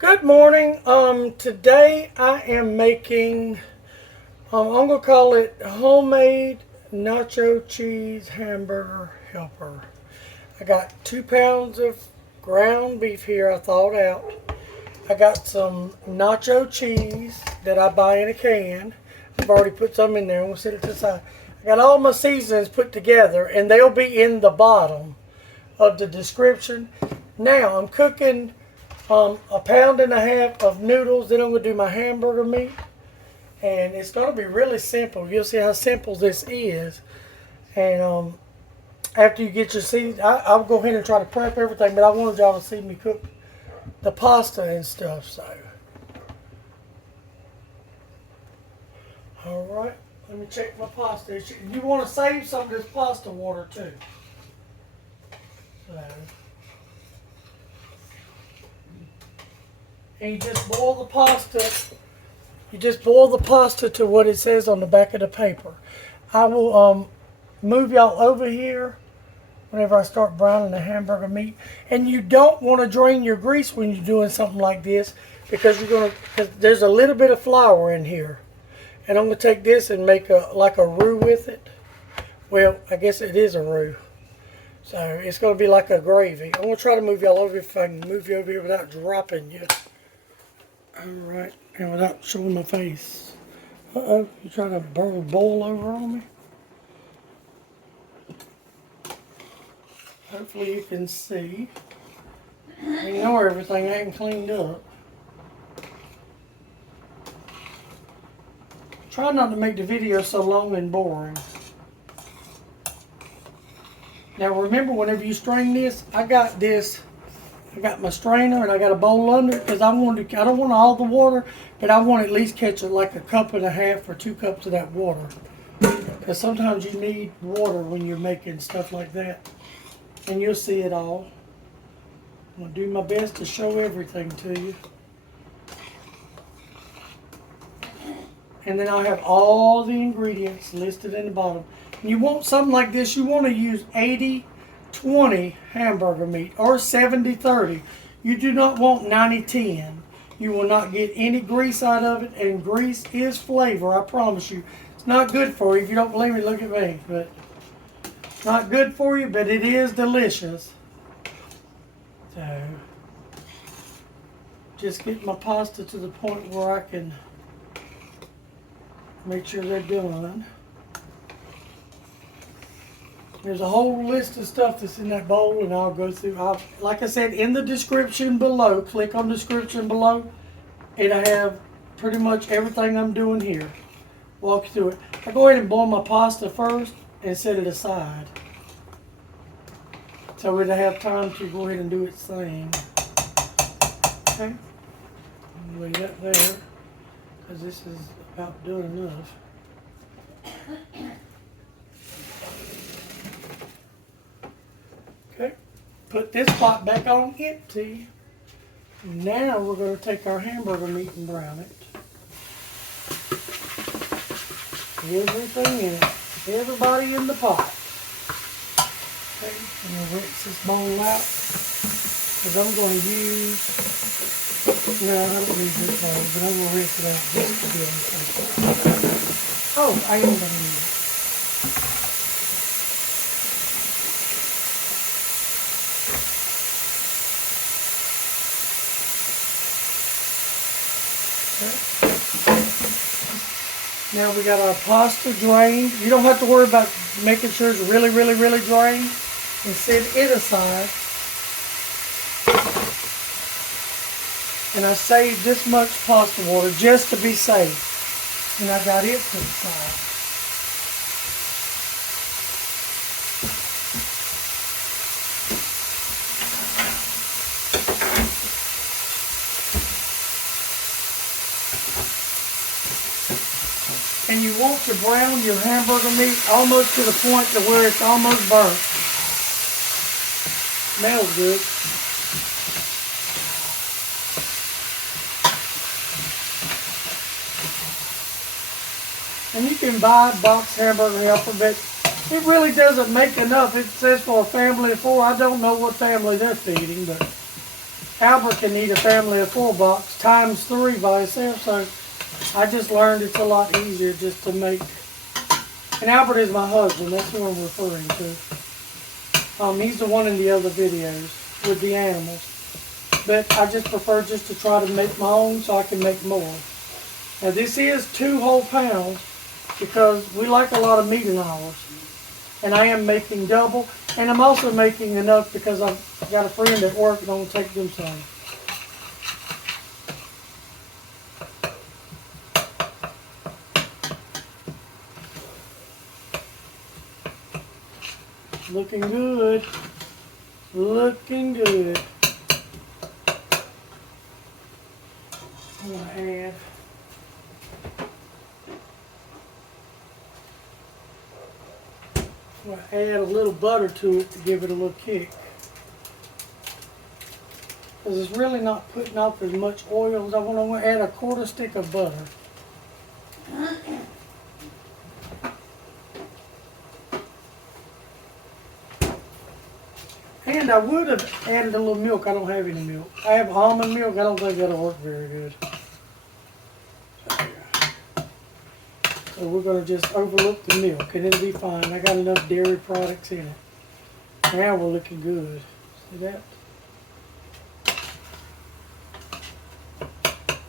Good morning. Today I am making, I'm gonna call it homemade nacho cheese hamburger helper. I got 2 pounds of ground beef here I thawed out. I got some nacho cheese that I buy in a can. I've already put some in there. I'm gonna set it to the side. I got all my seasonings put together and they'll be in the bottom of the description. Now I'm cooking 1.5 pounds of noodles. Then I'm going to do my hamburger meat. And it's going to be really simple. You'll see how simple this is. And after you get your seeds, I'll go ahead and try to prep everything. But I wanted y'all to see me cook the pasta and stuff. So, alright. Let me check my pasta. You want to save some of this pasta water too. So, and you just boil the pasta. You just boil the pasta to what it says on the back of the paper. I will move y'all over here whenever I start browning the hamburger meat. And you don't want to drain your grease when you're doing something like this because there's a little bit of flour in here. And I'm going to take this and make like a roux with it. Well, I guess it is a roux. So it's going to be like a gravy. I'm going to try to move y'all over if I can move you over here without dropping you. Alright, and without showing my face. Uh-oh, you trying to burn a bowl over on me? Hopefully you can see. Ignore everything I ain't cleaned up. Try not to make the video so long and boring. Now remember, whenever you strain this, I got my strainer and I got a bowl under it because I don't want all the water, but I want to at least catch it like 1.5 cups or 2 cups of that water. Because sometimes you need water when you're making stuff like that. And you'll see it all. I'm going to do my best to show everything to you. And then I'll have all the ingredients listed in the bottom. And you want something like this, you want to use 80-20 hamburger meat or 70-30. You do not want 90-10. You will not get any grease out of it, and grease is flavor, I promise you. It's not good for you. If you don't believe me, look at me. But not good for you, but it is delicious. So just get my pasta to the point where I can make sure they're done. There's a whole list of stuff that's in that bowl, and I'll go through. Like I said, in the description below, click on the description below. It'll have pretty much everything I'm doing here. Walk you through it. I go ahead and boil my pasta first and set it aside. So it'll have time to go ahead and do its thing. Okay? Lay that there, because this is about done enough. Okay, put this pot back on empty. Now we're going to take our hamburger meat and brown it. Everything in it. Everybody in the pot. Okay, I'm going to rinse this bowl out. Because I'm going to use, no, I don't need this bowl, but I'm going to rinse it out just to be on the safe side. Oh, I am going to use it. Now we got our pasta drained. You don't have to worry about making sure it's really, really, really drained. And set it aside. And I saved this much pasta water just to be safe. And I got it to the side. And you want to brown your hamburger meat almost to the point to where it's almost burnt. Smells good. And you can buy box hamburger helper, but it really doesn't make enough. It says for a family of 4. I don't know what family they're feeding, but Albert can eat a family of 4 box times 3 by itself, so I just learned it's a lot easier just to make. And Albert is my husband, that's who I'm referring to. He's the one in the other videos with the animals. But I just prefer just to try to make my own so I can make more. Now this is 2 whole pounds because we like a lot of meat in ours. And I am making double. And I'm also making enough because I've got a friend at work and I'm going to take them some. Looking good. Looking good. I'm going to add a little butter to it to give it a little kick. Because it's really not putting off as much oil as I want. I'm going to add a 1/4 stick of butter. And I would have added a little milk. I don't have any milk. I have almond milk. I don't think that'll work very good. So we're going to just overlook the milk and it'll be fine. I got enough dairy products in it. Now we're looking good. See that?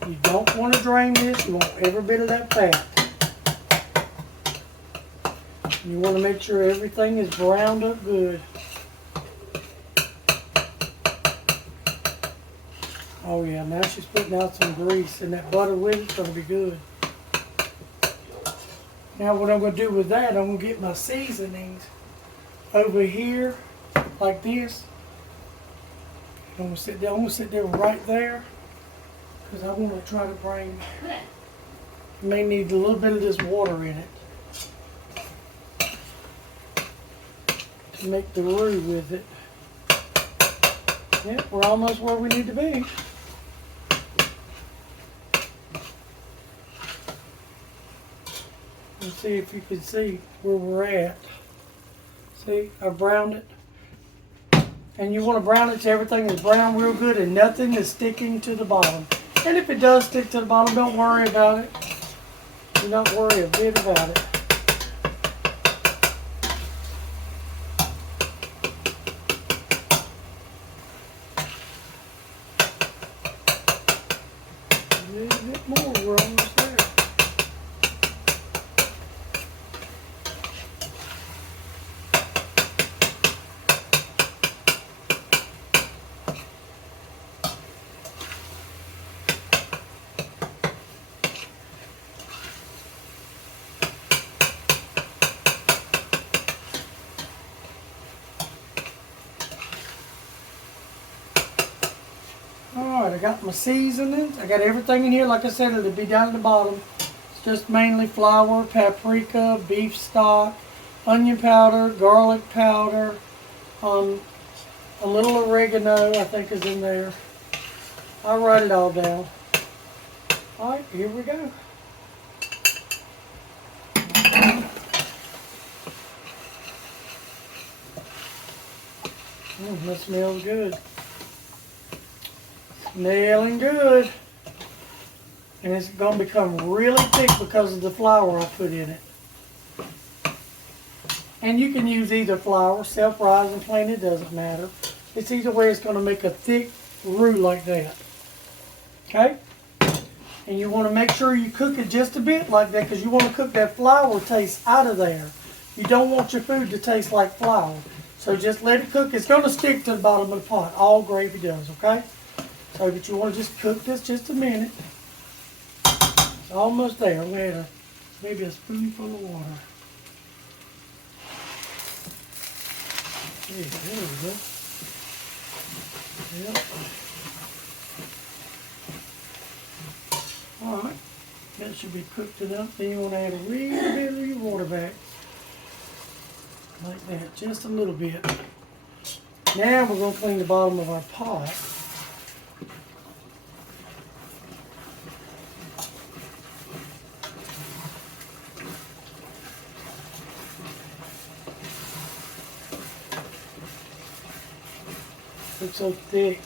You don't want to drain this. You want every bit of that fat. You want to make sure everything is browned up good. Oh yeah, now she's putting out some grease and that butter with it's going to be good. Now what I'm going to do with that, I'm going to get my seasonings over here like this. I'm going to sit there right there because I want to try to bring, may need a little bit of this water in it to make the roux with it. Yep, we're almost where we need to be. Let's see if you can see where we're at. See, I browned it. And you want to brown it so everything is brown real good and nothing is sticking to the bottom. And if it does stick to the bottom, don't worry about it. Do not worry a bit about it. A little bit more, we're almost there. Alright, I got my seasonings. I got everything in here. Like I said, it'll be down at the bottom. It's just mainly flour, paprika, beef stock, onion powder, garlic powder, a little oregano I think is in there. I'll write it all down. Alright, here we go. That smells good. Smelling good. And it's going to become really thick because of the flour I put in it. And you can use either flour, self-rising, plain, it doesn't matter. It's either way it's going to make a thick roux like that. Okay? And you want to make sure you cook it just a bit like that because you want to cook that flour taste out of there. You don't want your food to taste like flour. So just let it cook. It's going to stick to the bottom of the pot. All gravy does, okay? So, but you want to just cook this just a minute. It's almost there. We had maybe a spoonful of water. There we go. Yep. Alright. That should be cooked enough. Then you want to add a little bit of your water back. Like that. Just a little bit. Now we're going to clean the bottom of our pot. It's so thick.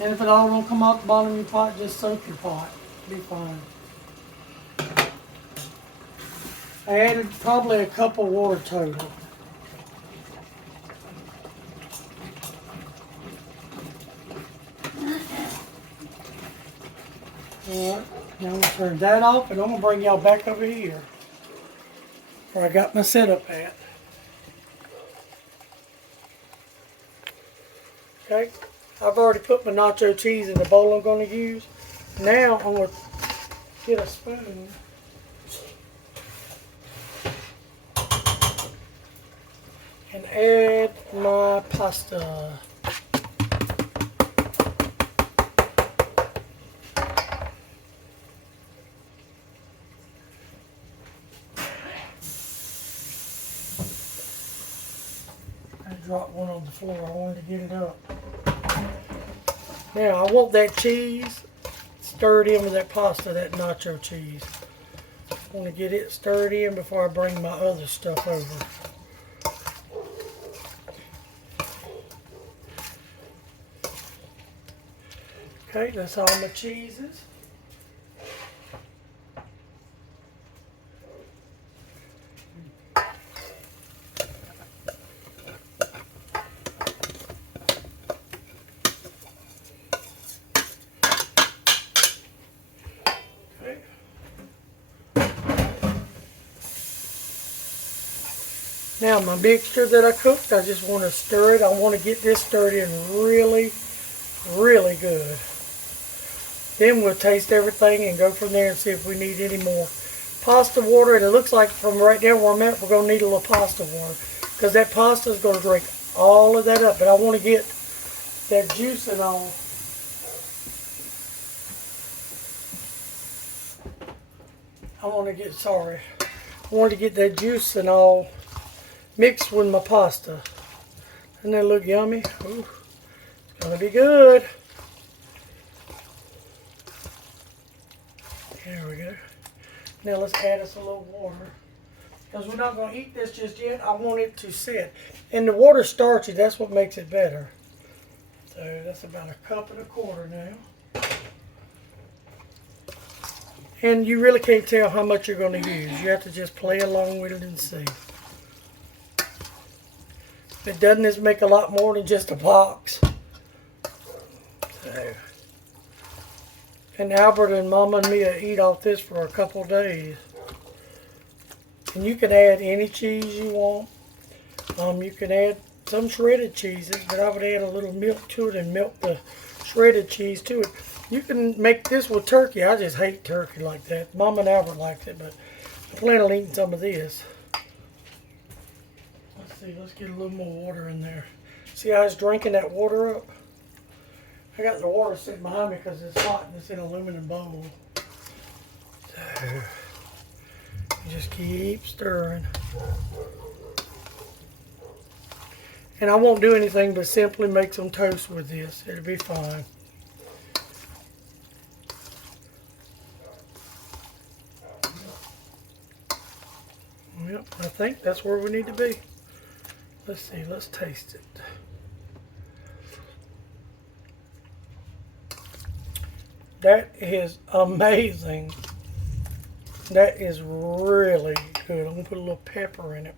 And if it all don't come out the bottom of your pot, just soak your pot. Be fine. I added probably a cup of water total. Alright, now I'm going to turn that off and I'm going to bring y'all back over here where I got my setup at. Okay, I've already put my nacho cheese in the bowl I'm going to use. Now I'm going to get a spoon and add my pasta. I dropped one on the floor. I wanted to get it up. Now I want that cheese stirred in with that pasta, that nacho cheese. I want to get it stirred in before I bring my other stuff over. Okay, that's all my cheeses. Okay. Now my mixture that I cooked, I just want to stir it. I want to get this stirred in really, really good. Then we'll taste everything and go from there and see if we need any more pasta water. And it looks like from right there where I'm at, we're going to need a little pasta water because that pasta is going to drink all of that up. But I want to get that juice and all. I want to get that juice and all mixed with my pasta. Doesn't that look yummy? Ooh, it's going to be good. There we go. Now let's add us a little water. Because we're not going to eat this just yet. I want it to set. And the water's starchy. That's what makes it better. So that's about 1.25 cups now. And you really can't tell how much you're going to use. You have to just play along with it and see. If it doesn't, it's make a lot more than just a box. So. And Albert and Mama and Mia eat off this for a couple of days. And you can add any cheese you want. You can add some shredded cheeses, but I would add a little milk to it and milk the shredded cheese to it. You can make this with turkey. I just hate turkey like that. Mama and Albert likes it, but I plan on eating some of this. Let's see, let's get a little more water in there. See how it's drinking that water up? I got the water sitting behind me because it's hot and it's in an aluminum bowl. So, you just keep stirring. And I won't do anything but simply make some toast with this. It'll be fine. Yep, I think that's where we need to be. Let's see, let's taste it. That is amazing. That is really good. I'm going to put a little pepper in it.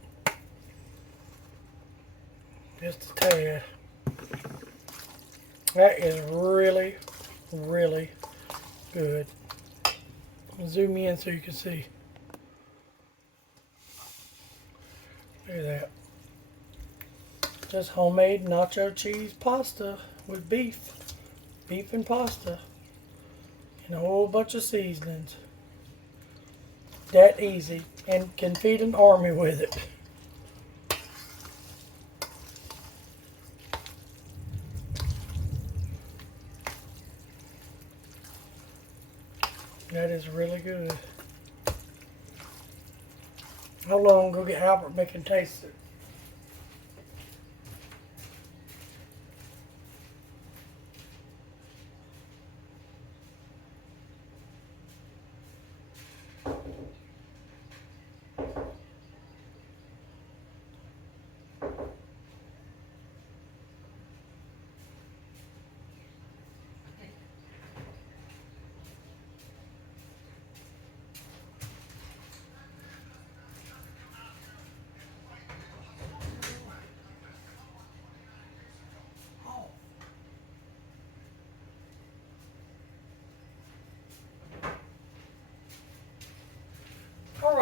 Just a tad. That is really, really good. I'll zoom in so you can see. Look at that. Just homemade nacho cheese pasta with beef. Beef and pasta. And a whole bunch of seasonings. That easy. And can feed an army with it. That is really good. How long go get Albert making taste it?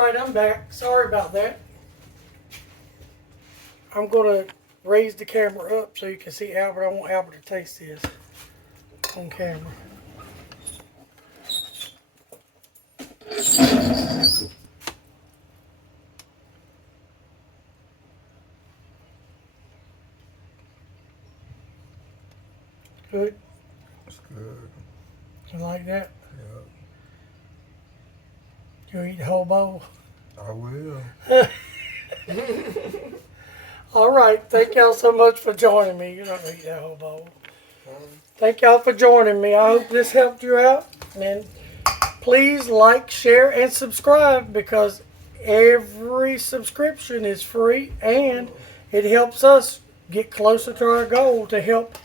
right, I'm back. Sorry about that. I'm going to raise the camera up so you can see Albert. I want Albert to taste this on camera. Good. It's good. You like that? Yeah. You eat the whole bowl? I will. All right. Thank y'all so much for joining me. You're not going to eat that whole bowl. Thank y'all for joining me. I hope this helped you out. And please like, share, and subscribe because every subscription is free and it helps us get closer to our goal to help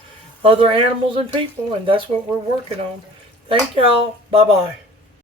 other animals and people, and that's what we're working on. Thank y'all. Bye-bye.